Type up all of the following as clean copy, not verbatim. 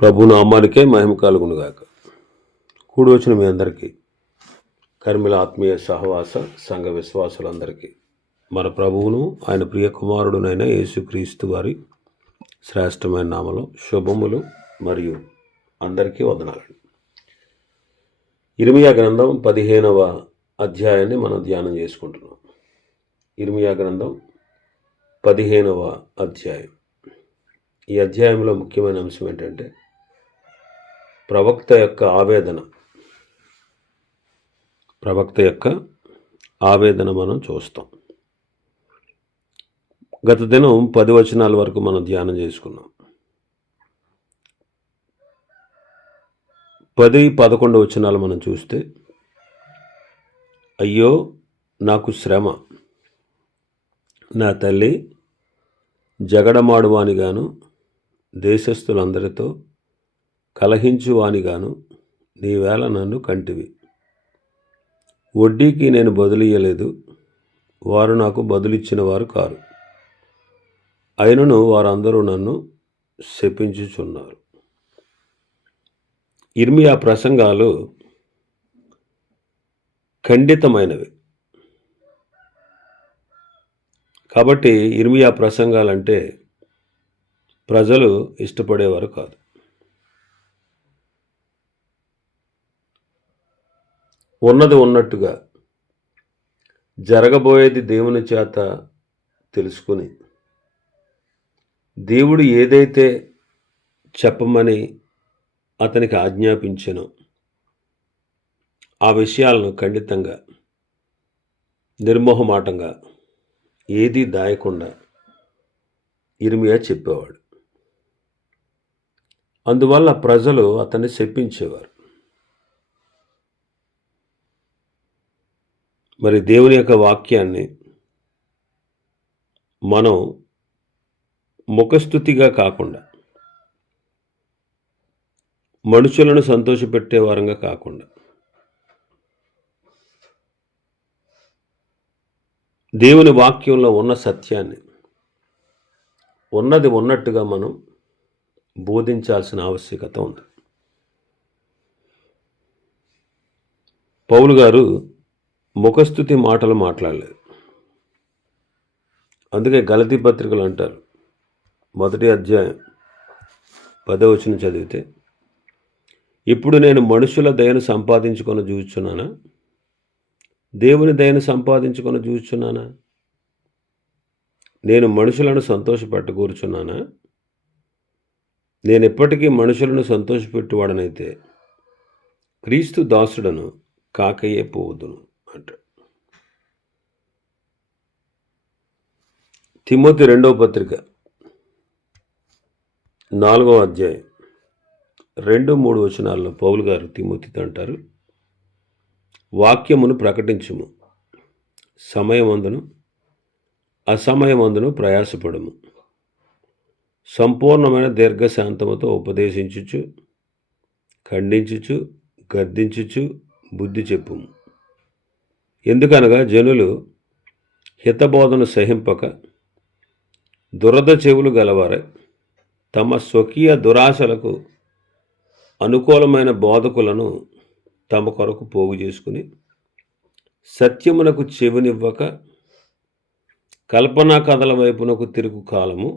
ప్రభు నామానికే మహిమ కలుగునుగాక. కూడి వచ్చిన మీ అందరికీ, కర్మిల ఆత్మీయ సహవాస సంఘ విశ్వాసులందరికీ మన ప్రభువును ఆయన ప్రియ కుమారుడునైన యేసుక్రీస్తు వారి శ్రేష్టమైన నామలో శుభములు మరియు అందరికీ వదనాలండి. ఇర్మియా గ్రంథం 15వ అధ్యాయాన్ని మనం ధ్యానం చేసుకుంటున్నాం. ఇర్మియా గ్రంథం 15వ అధ్యాయం. ఈ అధ్యాయంలో ముఖ్యమైన అంశం ఏంటంటే ప్రవక్త యొక్క ఆవేదన మనం చూస్తాం. గత దినం 10 వచనాల వరకు మనం ధ్యానం చేసుకున్నాం. 10-11 వచనాలు మనం చూస్తే, అయ్యో నాకు శ్రమ, నా తల్లి జగడమాడువానిగాను దేశస్థులందరితో కలహించువానిగాను నీవేళ నన్ను కంటివి. వడ్డీకి నేను బదులియ్యలేదు, వారు నాకు బదులిచ్చిన వారు కారు. అయినను వారందరూ నన్ను శపించుచున్నారు. ఇర్మియా ప్రసంగాలు ఖండితమైనవి కాబట్టి ఇర్మియా ప్రసంగాలంటే ప్రజలు ఇష్టపడేవారు కాదు. ఉన్నది ఉన్నట్టుగా జరగబోయేది దేవుని చేత తెలుసుకుని, దేవుడు ఏదైతే చెప్పమని అతనికి ఆజ్ఞాపించెనో ఆ విషయాలను ఖండితంగా, నిర్మోహమాటంగా, ఏదీ దాయకుండా ఇర్మియా చెప్పేవాడు. అందువల్ల ప్రజలు అతన్ని శపించేవారు. మరి దేవుని యొక్క వాక్యాన్ని మనం ముఖస్థుతిగా కాకుండా, మనుషులను సంతోషపెట్టే వారంగా కాకుండా, దేవుని వాక్యంలో ఉన్న సత్యాన్ని ఉన్నది ఉన్నట్టుగా మనం బోధించాల్సిన ఆవశ్యకత ఉంది. పౌలు గారు ముఖస్థుతి మాటలు మాట్లాడలేదు. అందుకే గలతీ పత్రికలు అంటారు, 1వ అధ్యాయం 10వ వచనం చదివితే, ఇప్పుడు నేను మనుషుల దయను సంపాదించుకొని చూచుచున్నానా, దేవుని దయను సంపాదించుకొని చూచుచున్నానా? నేను మనుషులను సంతోషపెట్టకూర్చున్నానా? నేను ఎప్పటికీ మనుషులను సంతోషపెట్టువాడనైతే క్రీస్తు దాసుడను కాకయే పోవదును అంటాడు. తిమోతి 2వ పత్రిక 4వ అధ్యాయం 2-3 వచనాల్లో పౌలు గారు తిమోతితో అంటారు, వాక్యమును ప్రకటించుము, సమయమందును అసమయమందును ప్రయాసపడుము, సంపూర్ణమైన దీర్ఘశాంతముతో ఉపదేశించుచు, ఖండించుచు, గద్దించుచు బుద్ధి చెప్పుము. ఎందుకనగా జనులు హితబోధను సహింపక దురద చెవులు గలవారై తమ స్వకీయ దురాశలకు అనుకూలమైన బోధకులను తమ కొరకు పోగు చేసుకుని సత్యమునకు చెవినివ్వక కల్పనా కథల వైపునకు తిరుగు కాలము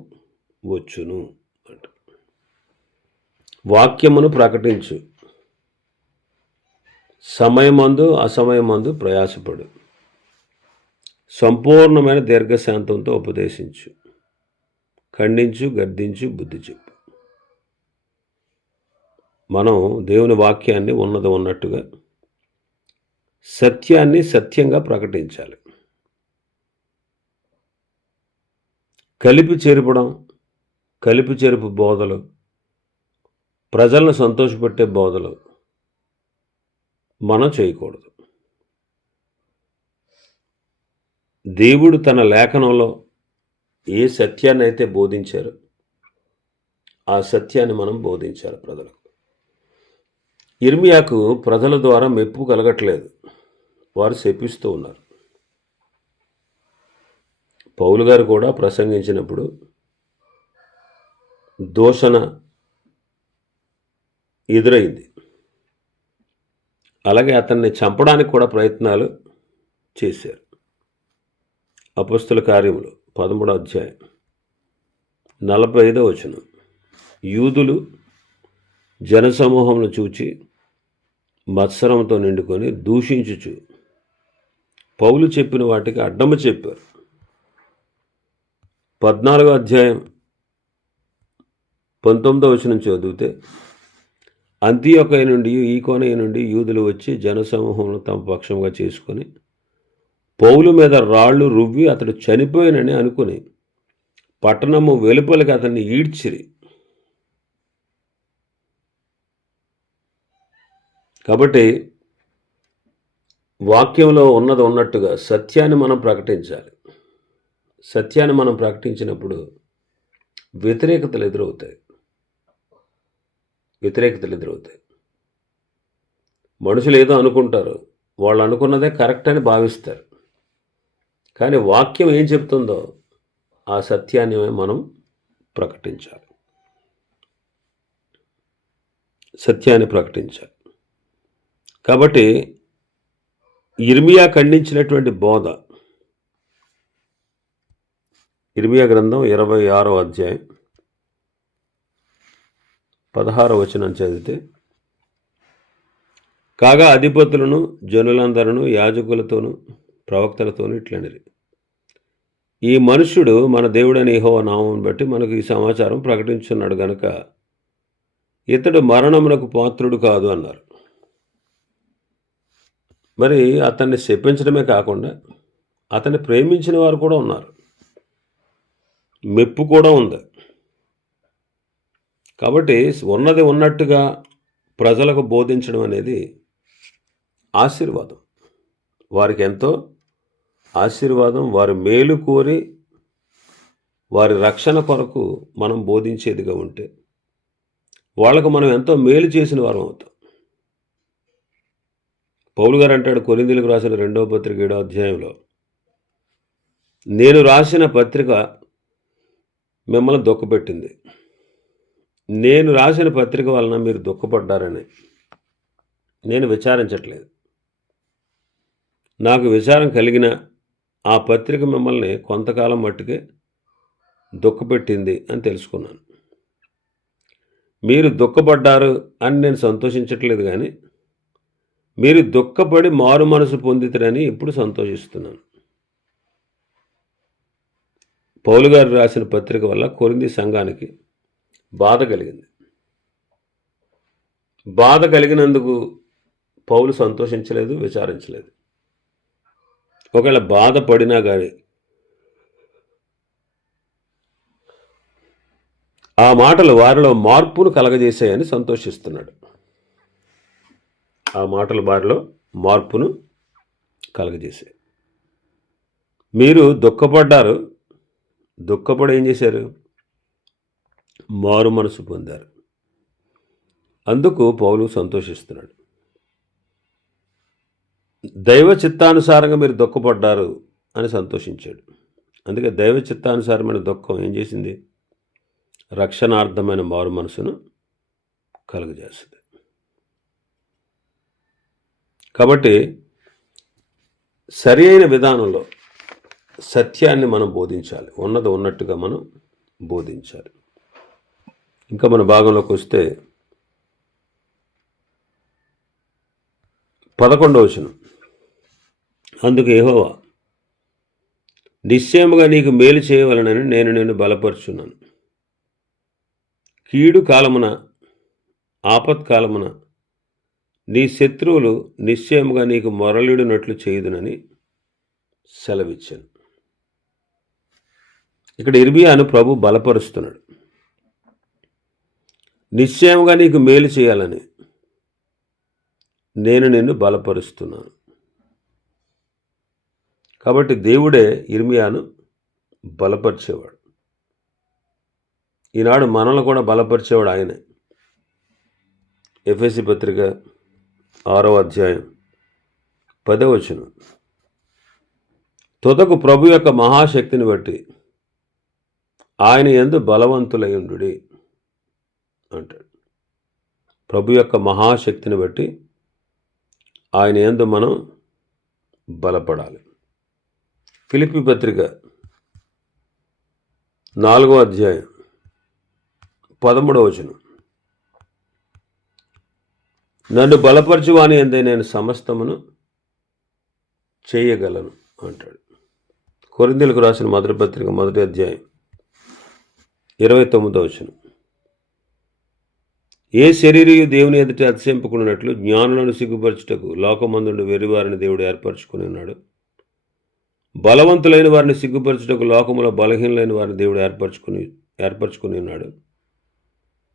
వచ్చును అంట. వాక్యమును ప్రకటించు, సమయమందు అసమయమందు ప్రయాసపడు, సంపూర్ణమైన దీర్ఘశాంతంతో ఉపదేశించు, ఖండించు, గద్దించు, బుద్ధి చెప్పు. మనం దేవుని వాక్యాన్ని ఉన్నది ఉన్నట్టుగా, సత్యాన్ని సత్యంగా ప్రకటించాలి. కలిపి చెరుపు బోధలు, ప్రజలను సంతోషపెట్టే బోధలు మనం చేయకూడదు. దేవుడు తన లేఖనంలో ఏ సత్యాన్ని అయితే బోధించారో ఆ సత్యాన్ని మనం బోధించాలి ప్రజలకు. ఇర్మియాకు ప్రజల ద్వారా మెప్పు కలగట్లేదు, వారు శపిస్తూ ఉన్నారు. పౌలు గారు కూడా ప్రసంగించినప్పుడు దూషణ ఎదురైంది. అలాగే అతన్ని చంపడానికి కూడా ప్రయత్నాలు చేశారు. అపొస్తలుల కార్యములు 13వ అధ్యాయం 45వ వచనం. యూదులు జనసమూహమును చూచి మత్సరంతో నిండుకొని దూషించుచు పౌలు చెప్పిన వాటికి అడ్డము చెప్పారు. 14వ అధ్యాయం 19వ వచనం చదివితే, అంతియొకయ నుండి ఈకొనయ నుండి యూదులు వచ్చి జనసమూహమును తమ పక్షంగా చేసుకొని పౌలు మీద రాళ్ళు రువ్వి అతడు చనిపోయినని అనుకుని పట్టణము వెలుపలికి అతన్ని ఈడ్చిరి. కాబట్టి వాక్యంలో ఉన్నది ఉన్నట్టుగా సత్యాన్ని మనం ప్రకటించాలి. సత్యాన్ని మనం ప్రకటించినప్పుడు వ్యతిరేకతలు ఎదురవుతాయి. మనుషులు ఏదో అనుకుంటారు, వాళ్ళు అనుకున్నదే కరెక్ట్ అని భావిస్తారు. కానీ వాక్యం ఏం చెప్తుందో ఆ సత్యాన్ని మనం ప్రకటించాలి. కాబట్టి ఇర్మియా ఖండించినటువంటి బోధ, ఇర్మియా గ్రంథం 26వ అధ్యాయం 16వ వచనం చదివితే, కాగా అధిపతులను జనులందరూ యాజకులతోనూ ప్రవక్తలతోనూ ఇట్లనిరి, ఈ మనుష్యుడు మన దేవుడని యెహోవా నామమును బట్టి మనకు ఈ సమాచారం ప్రకటించున్నాడు గనుక ఇతడు మరణమునకు పాత్రుడు కాదు అన్నారు. మరి అతన్ని శపించడమే కాకుండా అతన్ని ప్రేమించిన వారు కూడా ఉన్నారు, మెప్పు కూడా ఉంది. కాబట్టి ఉన్నది ఉన్నట్టుగా ప్రజలకు బోధించడం అనేది ఆశీర్వాదం, వారికి ఎంతో ఆశీర్వాదం. వారి మేలు కోరి వారి రక్షణ కొరకు మనం బోధించేదిగా ఉంటే వాళ్ళకు మనం ఎంతో మేలు చేసిన వారం అవుతాం. పౌలు గారు అంటాడు కొరింథీయులకు రాసిన 2వ పత్రిక 7వ అధ్యాయంలో, నేను రాసిన పత్రిక మిమ్మల్ని దుఃఖపెట్టింది, నేను రాసిన పత్రిక వలన మీరు దుఃఖపడ్డారని నేను విచారించట్లేదు. నాకు విచారం కలిగిన ఆ పత్రిక మిమ్మల్ని కొంతకాలం మట్టుకే దుఃఖపెట్టింది అని తెలుసుకున్నాను. మీరు దుఃఖపడ్డారు అని నేను సంతోషించట్లేదు, కానీ మీరు దుఃఖపడి మారు మనసు పొందితరని ఇప్పుడు సంతోషిస్తున్నాను. పౌలు గారు రాసిన పత్రిక వల్ల కొరింథీ సంఘానికి బాధ కలిగింది. బాధ కలిగినందుకు పౌలు సంతోషించలేదు, విచారించలేదు. ఒకవేళ బాధపడినా కానీ ఆ మాటలు వారిలో మార్పును కలగజేశాయని సంతోషిస్తున్నాడు. ఆ మాటలు వారిలో మార్పును కలగజేశాయి. మీరు దుఃఖపడ్డారు, దుఃఖపడి ఏం చేశారు? మారు మనసు పొందారు. అందుకు పౌలు సంతోషిస్తున్నాడు. దైవ చిత్తానుసారంగా మీరు దుఃఖపడ్డారు అని సంతోషించాడు. అందుకే దైవ చిత్తానుసారమైన దుఃఖం ఏం చేసింది? రక్షణార్థమైన మారు మనసును కలుగజేస్తుంది. కాబట్టి సరి అయిన విధానంలో సత్యాన్ని మనం బోధించాలి, ఉన్నది ఉన్నట్టుగా మనం బోధించాలి. ఇంకా మన భాగంలోకి వస్తే 11వ వచనం, అందుకు యెహోవా నిశ్చయముగా నీకు మేలు చేయవలనని నేను నిన్ను బలపరుచున్నాను. కీడు కాలమున ఆపత్కాలమున నీ శత్రువులు నిశ్చయముగా నీకు మొరలిడినట్లు చేయుదునని సెలవిచ్చాను. ఇక్కడ ఇర్మియాను ప్రభు బలపరుస్తున్నాడు. నిశ్చయముగా నీకు మేలు చేయాలని నేను నిన్ను బలపరుస్తున్నాను. కాబట్టి దేవుడే ఇర్మియాను బలపరిచేవాడు. ఈనాడు మనల్ని కూడా బలపరిచేవాడు ఆయనే. ఎఫెసీ పత్రిక 6వ అధ్యాయం 10వ వచనం, తుదకు ప్రభు యొక్క మహాశక్తిని బట్టి ఆయన యందు బలవంతులై ఉండుడి అంటాడు. ప్రభు యొక్క మహాశక్తిని బట్టి ఆయన యందు మనం బలపడాలి. ఫిలిప్పీ పత్రిక 4వ అధ్యాయం 13వ వచనం, నన్ను బలపరచువాని యందే నేను సమస్తమును చేయగలను అంటాడు. కొరింథీయులకు రాసిన మొదటి పత్రిక 1వ అధ్యాయం 29వ వచనం, ఏ శరీరయు దేవుని ఎదుట అతిశయింపకున్నట్లు జ్ఞానులను సిగ్గుపరచుటకు లోకమందుండు వెర్రివారిని దేవుడు ఏర్పరచుకుని ఉన్నాడు. బలవంతులైన వారిని సిగ్గుపరచుటకు లోకములో బలహీనులైన వారిని దేవుడు ఏర్పరచుకుని ఉన్నాడు.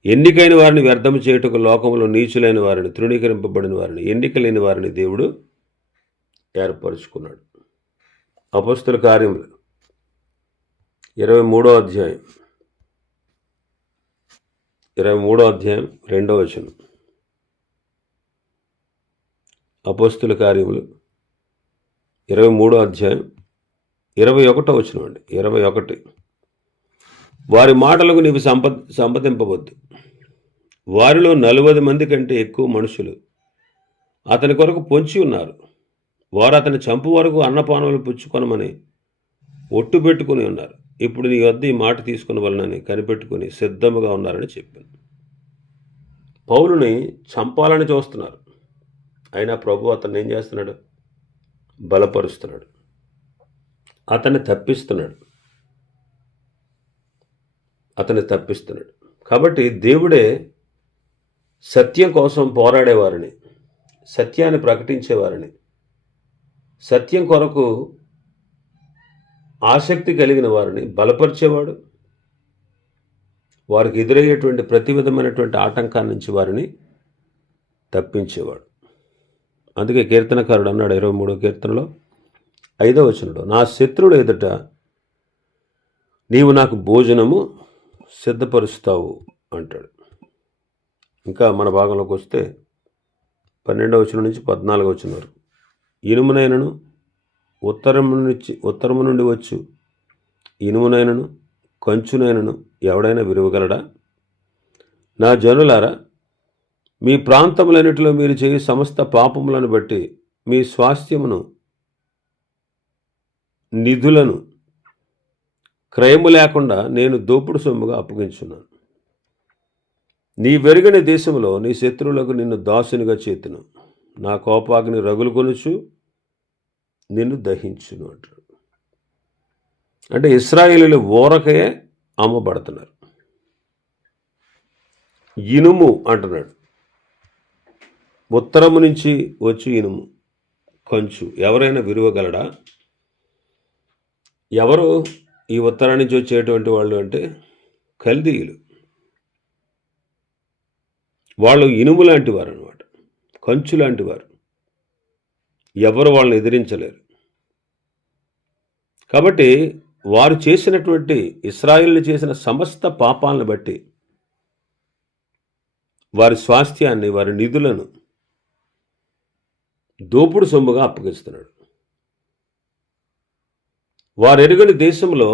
ఎన్నికైన వారిని వ్యర్థము చేయుటకు లోకములో నీచులైన వారిని, తృణీకరింపబడిన వారిని, ఎన్నిక లేని వారిని దేవుడు ఏర్పరచుకున్నాడు. అపొస్తలుల కార్యములు 23వ అధ్యాయం 2వ వచనం, అపొస్తలుల కార్యములు 23వ అధ్యాయం 21వ వచనం అండి. 21, వారి మాటలకు నీవు సంపదింపవద్దు. వారిలో 40 మంది కంటే ఎక్కువ మనుషులు అతని కొరకు పొంచి ఉన్నారు. వారు అతని చంపు వరకు అన్నపానములు పుచ్చుకొనమని ఒట్టు పెట్టుకుని ఉన్నారు. ఇప్పుడు నీ వద్ద ఈ మాట తీసుకుని వలనని కనిపెట్టుకుని సిద్ధముగా ఉన్నారని చెప్పాను. పౌలుని చంపాలని చూస్తున్నారు. అయినా ప్రభు అతన్ని ఏం చేస్తున్నాడు? బలపరుస్తున్నాడు, అతన్ని తప్పిస్తున్నాడు. కాబట్టి దేవుడే సత్యం కోసం పోరాడేవారిని, సత్యాన్ని ప్రకటించేవారిని, సత్యం కొరకు ఆసక్తి కలిగిన వారిని బలపరిచేవాడు. వారికి ఎదురయ్యేటువంటి ప్రతి విధమైనటువంటి ఆటంకాల నుంచి వారిని తప్పించేవాడు. అందుకే కీర్తనకారుడు అన్నాడు 23వ కీర్తనలో 5వ వచనంలో, నా శత్రువుడు ఎదుట నీవు నాకు భోజనము సిద్ధపరుస్తావు అంటాడు. ఇంకా మన భాగంలోకి వస్తే 12వ వచనం నుంచి 14వ వచనం వరకు, ఇనుమునైనను ఉత్తరము నుండి వచ్చు ఇనుమునైనను కంచునైనను ఎవడైనా విరువగలడా? నా జనులారా, మీ ప్రాంతములన్నిటిలో మీరు చేయి సమస్త పాపములను బట్టి మీ స్వాస్థ్యమును, నిధులను క్రయము లేకుండా నేను దోపుడు సొమ్ముగా అప్పగించున్నాను. నీ వెరుగని దేశంలో నీ శత్రువులకు నిన్ను దాసునిగా చేతును. నా కోపాగ్ని రగులు కొనుచు నిన్ను దహించును అంటాడు. అంటే ఇశ్రాయేలీయులు ఊరకే అమ్మబడుతున్నారు. ఇనుము అంటున్నాడు. ఉత్తరము నుంచి వచ్చి ఇనుము, కంచు ఎవరైనా విరువగలడా? ఎవరు ఈ ఉత్తరం నుంచి వచ్చేటువంటి వాళ్ళు అంటే కల్దీయులు. వాళ్ళు ఇనుము లాంటి వారు అనమాట, కంచు లాంటి వారు. ఎవరు వాళ్ళని ఎదిరించలేరు. కాబట్టి వారు చేసినటువంటి, ఇశ్రాయేలు చేసిన సమస్త పాపాలను బట్టి వారి స్వాస్థ్యాన్ని, వారి నిధులను దోపుడు సొమ్ముగా అప్పగిస్తున్నాడు. వారు ఎరుగని దేశంలో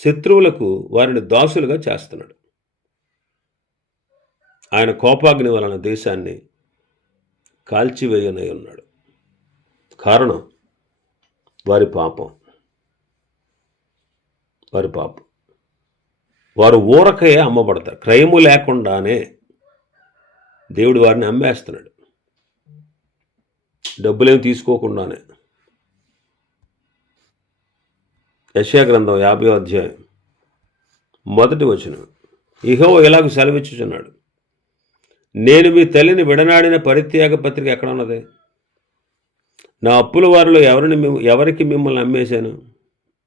శత్రువులకు వారిని దాసులుగా చేస్తున్నాడు. ఆయన కోపాగ్ని వలన దేశాన్ని కాల్చివేయనై ఉన్నాడు. కారణం వారి పాపం. వారు ఊరకయే అమ్మబడతారు. క్రయము లేకుండానే దేవుడు వారిని అమ్మేస్తున్నాడు, డబ్బులేమి తీసుకోకుండానే. యెషయా గ్రంథం 50వ అధ్యాయం 1వ వచనం, యెహోవా ఇలాగ సెలవిచ్చుచున్నాడు, నేను మీ తల్లిని విడనాడిన పరిత్యాగ పత్రిక ఎక్కడ ఉన్నది? నా అప్పుల వారిలో ఎవరికి మిమ్మల్ని అమ్మేశాను?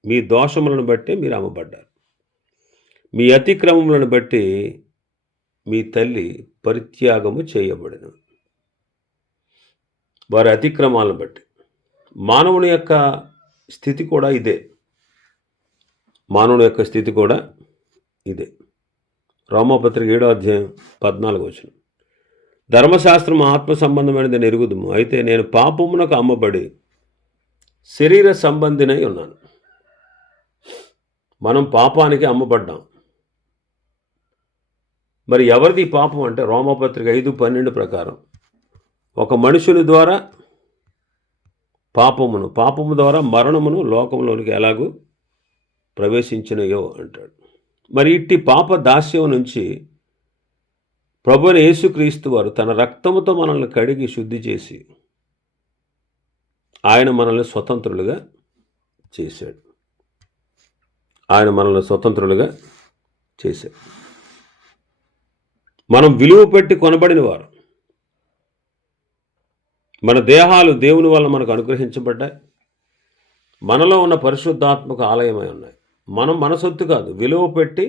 మీ దోషములను బట్టి మీరు అమ్మబడ్డారు. మీ అతిక్రమములను బట్టి మీ తల్లి పరిత్యాగము చేయబడిన. వారి అతిక్రమాలను బట్టి. మానవుని యొక్క స్థితి కూడా ఇదే. రోమాపత్రిక 7వ అధ్యాయం 14వ వచనం, ధర్మశాస్త్రం ఆత్మ సంబంధమైనదని ఎరుగుదుము, అయితే నేను పాపమునకు అమ్మబడి శరీర సంబంధినై ఉన్నాను. మనం పాపానికి అమ్మబడ్డాం. మరి ఎవరిది పాపం అంటే రోమపత్రిక 5:12 ప్రకారం ఒక మనుషుని ద్వారా పాపము ద్వారా మరణమును లోకంలోనికి ఎలాగూ ప్రవేశించినయో అంటాడు. మరి ఇట్టి పాప దాస్యం నుంచి ప్రభువైన యేసుక్రీస్తు వారు తన రక్తముతో మనల్ని కడిగి శుద్ధి చేసి ఆయన మనల్ని స్వతంత్రులుగా చేశాడు. మనం విలువ పెట్టి కొనబడిన వారు. మన దేహాలు దేవుని వల్ల మనకు అనుగ్రహించబడ్డాయి. మనలో ఉన్న పరిశుద్ధాత్మక ఆలయమై ఉన్నాయి. మనం మన సొత్తు కాదు, విలువ పెట్టి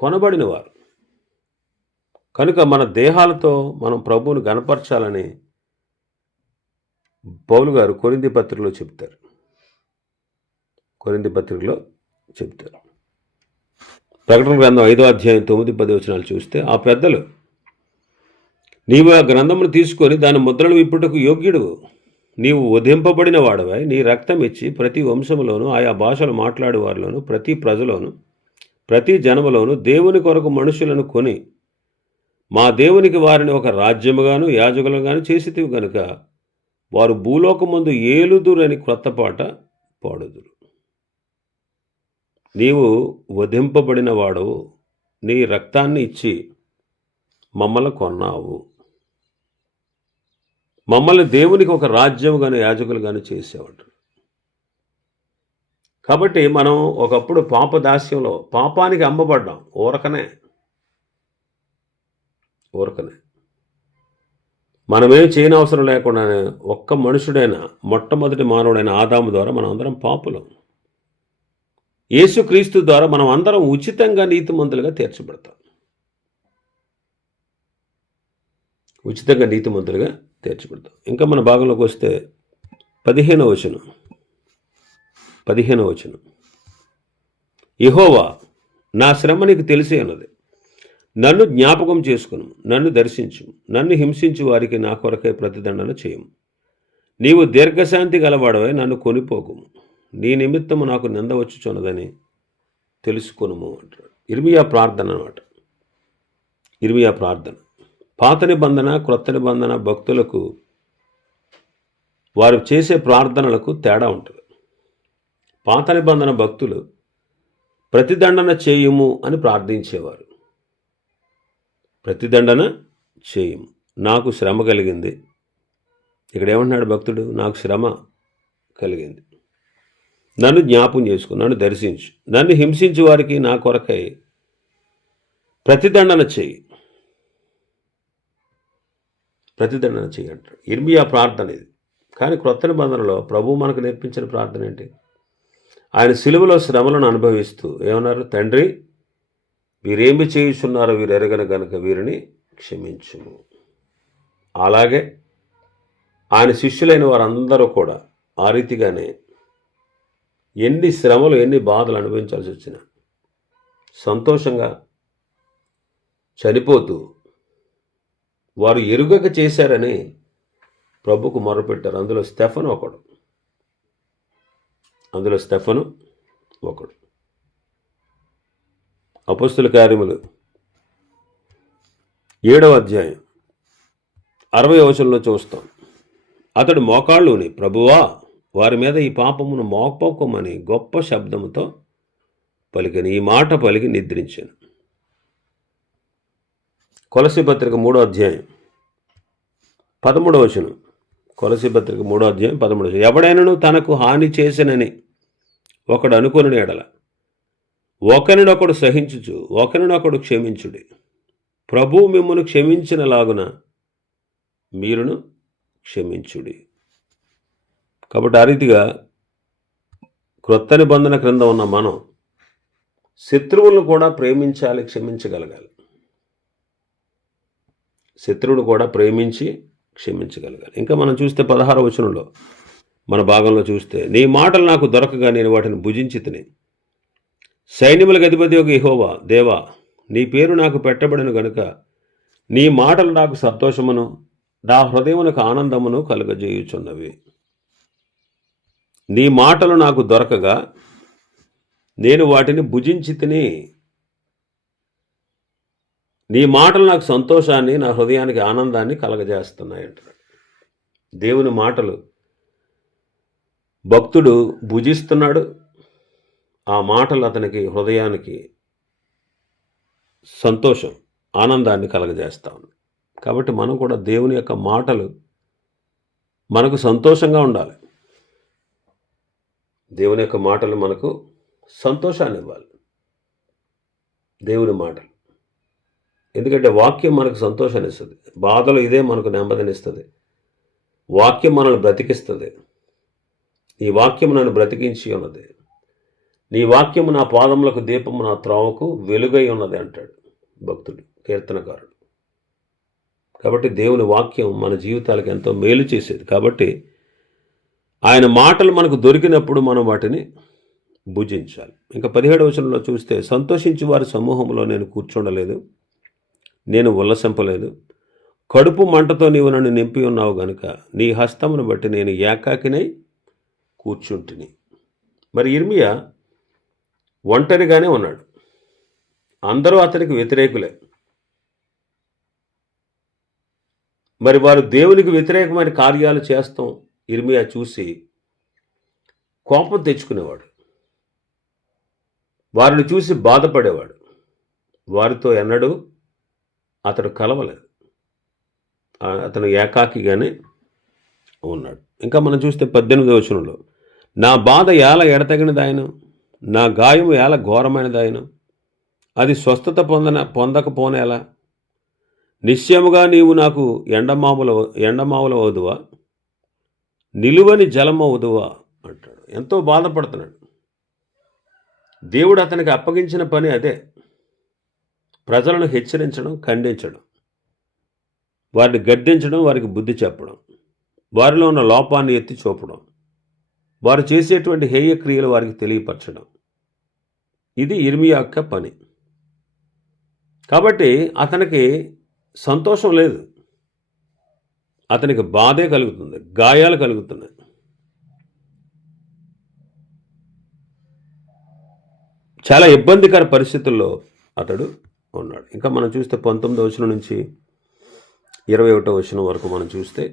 కొనబడిన వారు. కనుక మన దేహాలతో మనం ప్రభువును గణపరచాలని పౌలు గారు కొరింథీ పత్రికలో చెప్తారు. ప్రకటన గ్రంథం 5వ అధ్యాయం 9-10 వచనాలు చూస్తే, ఆ పెద్దలు, నీవు ఆ గ్రంథమును తీసుకొని దాని ముద్రలు విప్పుటకు యోగ్యుడు, నీవు వధింపబడిన వాడవై నీ రక్తం ఇచ్చి ప్రతి వంశములోను ఆయా భాషలు మాట్లాడే వారిలోను ప్రతి ప్రజలోను ప్రతి జనములోను దేవుని కొరకు మనుషులను కొని మా దేవునికి వారిని ఒక రాజ్యముగాను యాజకులుగాను చేసితివి గనుక వారు భూలోకమందు ఏలుదురని క్రొత్త పాట పాడుదురు. నీవు వధింపబడిన వాడవు, నీ రక్తాన్ని ఇచ్చి మమ్మల్ని కొన్నావు, మమ్మల్ని దేవునికి ఒక రాజ్యముగాను యాజకులుగాను చేసేవాడు. కాబట్టి మనం ఒకప్పుడు పాపదాస్యంలో పాపానికి అమ్మబడ్డాం. ఊరకనే మనమేం చేయని అవసరం లేకుండానే ఒక్క మనుషుడైన మొట్టమొదటి మానవుడైన ఆదాము ద్వారా మనం అందరం పాపులం. యేసుక్రీస్తు ద్వారా మనం అందరం ఉచితంగా నీతిమంతులుగా తీర్చబడతాం. ఇంకా మన భాగంలోకి వస్తే 15వ వచనం, యెహోవా నా శ్రమ నీకు తెలిసే ఉన్నది, నన్ను జ్ఞాపకం చేసుకును, నన్ను దర్శించు, నన్ను హింసించు వారికి నా కొరకై ప్రతిదండన చేయము. నీవు దీర్ఘశాంతి గలవాడవై నన్ను కొనిపోకుము, నీ నిమిత్తము నాకు నింద వచ్చుచున్నదని తెలుసుకొనుము అంటాడు. ఇర్మియా ప్రార్థన. పాత నిబంధన క్రొత్త నిబంధన భక్తులకు వారు చేసే ప్రార్థనలకు తేడా ఉంటుంది. పాత నిబంధన భక్తులు ప్రతిదండన చేయుము అని ప్రార్థించేవారు. ప్రతిదండన చేయుము, నాకు శ్రమ కలిగింది. ఇక్కడ ఏమంటున్నాడు భక్తుడు? నాకు శ్రమ కలిగింది, నన్ను జ్ఞాపం చేసుకో, నన్ను దర్శించు, నన్ను హింసించు వారికి నా కొరకై ప్రతిదండన చేయి అంటాడు. ఇర్మియా ప్రార్థన ఇది. కానీ క్రొత్త నిబంధనలో ప్రభువు మనకు నేర్పించిన ప్రార్థన ఏంటి? ఆయన సిలువలో శ్రమలను అనుభవిస్తూ ఏమన్నారు? తండ్రి, వీరేమి చేయుచున్నారో వీరు ఎరగని గనుక వీరిని క్షమించుము. అలాగే ఆయన శిష్యులైన వారందరూ కూడా ఆ రీతిగానే ఎన్ని శ్రమలు ఎన్ని బాధలు అనుభవించాల్సి వచ్చినా సంతోషంగా చనిపోతూ వారు ఎరుగక చేశారని ప్రభుకు మొరపెట్టారు. అందులో స్టెఫను ఒకడు. అపొస్తలుల కార్యములు 7వ అధ్యాయం 60వ వచనంలో చూస్తాం. అతడు మోకాళ్ళుని, ప్రభువా వారి మీద ఈ పాపమును మోపకమని గొప్ప శబ్దముతో పలికిన ఈ మాట పలికి నిద్రించాను. కొలసీ పత్రిక 3వ అధ్యాయం 13వ వచనం. కొలసీ పత్రిక 3వ అధ్యాయం 13వ వచనం. ఎవడైనను తనకు హాని చేసినని ఒకడు అనుకుని ఎడల ఒకరినొకడు సహించుచు ఒకరినొకడు క్షమించుడి, ప్రభువు మిమ్మును క్షమించినలాగున మీరును క్షమించుడి. కాబట్టి ఆ రీతిగా క్రొత్త నిబంధన క్రింద ఉన్న మనం శత్రువులను కూడా ప్రేమించాలి, క్షమించగలగాలి. శత్రువును కూడా ప్రేమించి క్షమించగలగాలి. ఇంకా మనం చూస్తే 16వ వచనంలో మన భాగంలో చూస్తే, నీ మాటలు నాకు దొరకగా నేను వాటిని భుజించి తిని, సైన్యములకు అధిపతియగు యెహోవా దేవా, నీ పేరు నాకు పెట్టబడిన గనుక నీ మాటలు నాకు సంతోషమును నా హృదయమునకు ఆనందమును కలుగజేయుచున్నవి. నీ మాటలు నాకు దొరకగా నేను వాటిని భుజించి తిని. నీ మాటలు నాకు సంతోషాన్ని, నా హృదయానికి ఆనందాన్ని కలగజేస్తున్నాయి అంటాడు. దేవుని మాటలు భక్తుడు భుజిస్తున్నాడు. ఆ మాటలు అతనికి హృదయానికి సంతోషం, ఆనందాన్ని కలగజేస్తా ఉంది. కాబట్టి మనం కూడా దేవుని యొక్క మాటలు మనకు సంతోషంగా ఉండాలి. దేవుని యొక్క మాటలు మనకు సంతోషాన్ని ఇవ్వాలి. దేవుని మాటలు, ఎందుకంటే వాక్యం మనకు సంతోషాన్ని ఇస్తుంది. బాధలు ఇదే మనకు నెమ్మదినిస్తుంది. వాక్యం మనల్ని బ్రతికిస్తుంది. నీ వాక్యం నన్ను బ్రతికించి ఉన్నది. నీ వాక్యము నా పాదములకు దీపము, నా త్రోవకు వెలుగై ఉన్నది అంటాడు భక్తుడు, కీర్తనకారుడు. కాబట్టి దేవుని వాక్యం మన జీవితాలకు ఎంతో మేలు చేసేది. కాబట్టి ఆయన మాటలు మనకు దొరికినప్పుడు మనం వాటిని భుజించాలి. ఇంకా 17వ వచనంలో చూస్తే, సంతోషించి వారి సమూహంలో నేను కూర్చుండలేదు, నేను ఉల్లసింపలేదు. కడుపు మంటతో నీవు నన్ను నింపి ఉన్నావు గనుక నీ హస్తమును బట్టి నేను ఏకాకినై కూర్చుంటిని. మరి ఇర్మియా ఒంటరిగానే ఉన్నాడు. అందరూ అతనికి వ్యతిరేకులే. మరి వారు దేవునికి వ్యతిరేకమైన కార్యాలు చేస్తాం ఇర్మియా చూసి కోపం తెచ్చుకునేవాడు. వారిని చూసి బాధపడేవాడు. వారితో ఎన్నడూ అతడు కలవలేదు. అతను ఏకాకిగానే ఉన్నాడు. ఇంకా మనం చూస్తే 18వ వచనంలో, నా బాధ ఎలా ఎడతగినదాయను, నా గాయము ఎలా ఘోరమైనదాయను, అది స్వస్థత పొందకపోనేలా. నిశ్చయముగా నీవు నాకు ఎండమావుల వదువా, నిలువని జలమ వదువా అంటాడు. ఎంతో బాధపడుతున్నాడు. దేవుడు అతనికి అప్పగించిన పని అదే, ప్రజలను హెచ్చరించడం, ఖండించడం, వారిని గద్దించడం, వారికి బుద్ధి చెప్పడం, వారిలో ఉన్న లోపాన్ని ఎత్తి చూపడం, వారు చేసేటువంటి హేయ క్రియలు వారికి తెలియపరచడం. ఇది ఇర్మియా యొక్క పని. కాబట్టి అతనికి సంతోషం లేదు. అతనికి బాధే కలుగుతుంది, గాయాలు కలుగుతున్నాయి. చాలా ఇబ్బందికర పరిస్థితుల్లో అతడు ఉన్నాడు. ఇంకా మనం చూస్తే 19వ వచనం నుంచి 21వ వచనం వరకు మనం చూస్తే,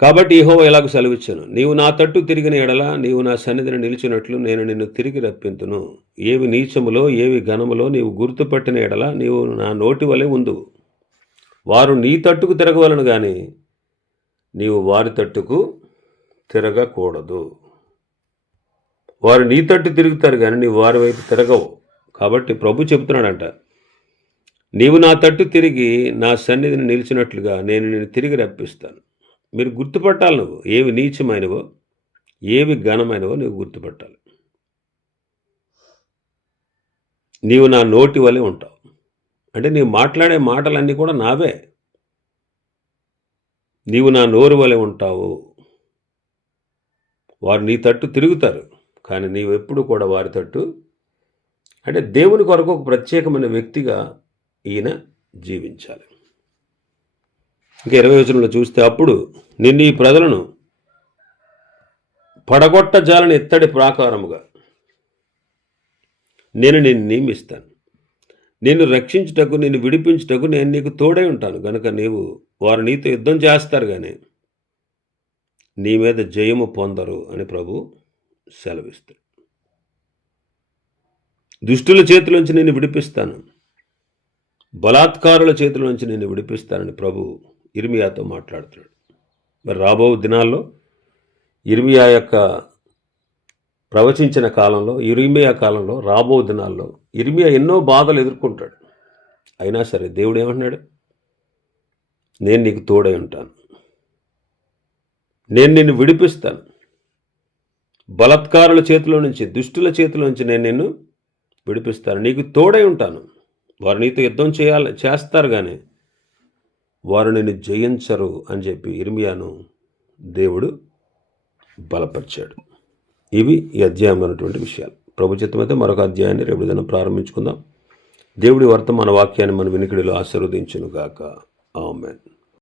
కాబట్టి యెహోవా ఇలాగ సెలవిచ్చాను, నీవు నా తట్టు తిరిగిన ఎడల నీవు నా సన్నిధిని నిలిచినట్లు నేను నిన్ను తిరిగి రప్పింతును. ఏవి నీచములో ఏవి ఘనములో నీవు గుర్తుపట్టిన ఎడల నీవు నా నోటి వలె ఉందువు. వారు నీ తట్టుకు తిరగవలను కానీ నీవు వారి తట్టుకు తిరగకూడదు. వారు నీ తట్టు తిరుగుతారు కానీ నీవు వారి వైపు తిరగవు. కాబట్టి ప్రభు చెబుతున్నాడంట, నీవు నా తట్టు తిరిగి నా సన్నిధిని నిలిచినట్లుగా నేను నిన్ను తిరిగి రప్పిస్తాను. మీరు గుర్తుపట్టాలి, నువ్వు ఏవి నీచమైనవో ఏవి ఘనమైనవో నువ్వు గుర్తుపట్టాలి. నీవు నా నోటి వలె ఉంటావు. అంటే నీవు మాట్లాడే మాటలన్నీ కూడా నావే. నీవు నా నోరు వలె ఉంటావు. వారు నీ తట్టు తిరుగుతారు కానీ నీవు ఎప్పుడు కూడా వారి తట్టు, అంటే దేవుని కొరకు ఒక ప్రత్యేకమైన వ్యక్తిగా ఈయన జీవించాలి. ఇంకా 20వ వచనంలో చూస్తే, అప్పుడు నిన్ను ఈ ప్రజలను పడగొట్టజాలని ఎత్తడి ప్రాకారముగా నేను నిన్ను నియమిస్తాను. నిన్ను రక్షించుటకు, నిన్ను విడిపించుటకు నేను నీకు తోడై ఉంటాను గనుక వారు నీతో యుద్ధం చేస్తారు కానీ నీ మీద జయము పొందరు అని ప్రభు సెలవిస్తాడు. దుష్టుల చేతిలోంచి నేను విడిపిస్తాను, బలాత్కారుల చేతిలోంచి నేను విడిపిస్తానని ప్రభు ఇర్మియాతో మాట్లాడుతున్నాడు. మరి రాబో దినాల్లో ఇర్మియా యొక్క ప్రవచించిన కాలంలో, ఇర్మియా కాలంలో, రాబో దినాల్లో ఇర్మియా ఎన్నో బాధలు ఎదుర్కొంటాడు. అయినా సరే దేవుడు ఏమంటున్నాడు, నేను నీకు తోడై ఉంటాను, నేను నిన్ను విడిపిస్తాను, బలాత్కారుల చేతిలో నుంచి, దుష్టుల చేతిలో నుంచి నేను నిన్ను విడిపిస్తాను, నీకు తోడై ఉంటాను. వారు నీతో యుద్ధం చేస్తారు కానీ వారు నిన్ను జయించరు అని చెప్పి ఇర్మియాను దేవుడు బలపరిచాడు. ఇవి ఈ అధ్యాయంలో ఉన్నటువంటి విషయాలు. ప్రభు చిత్తమైతే మరొక అధ్యాయాన్ని రేపు దినం ప్రారంభించుకుందాం. దేవుడి వర్తమాన వాక్యాన్ని మన వినికిడిలో ఆశీర్వదించును గాక. ఆమేన్.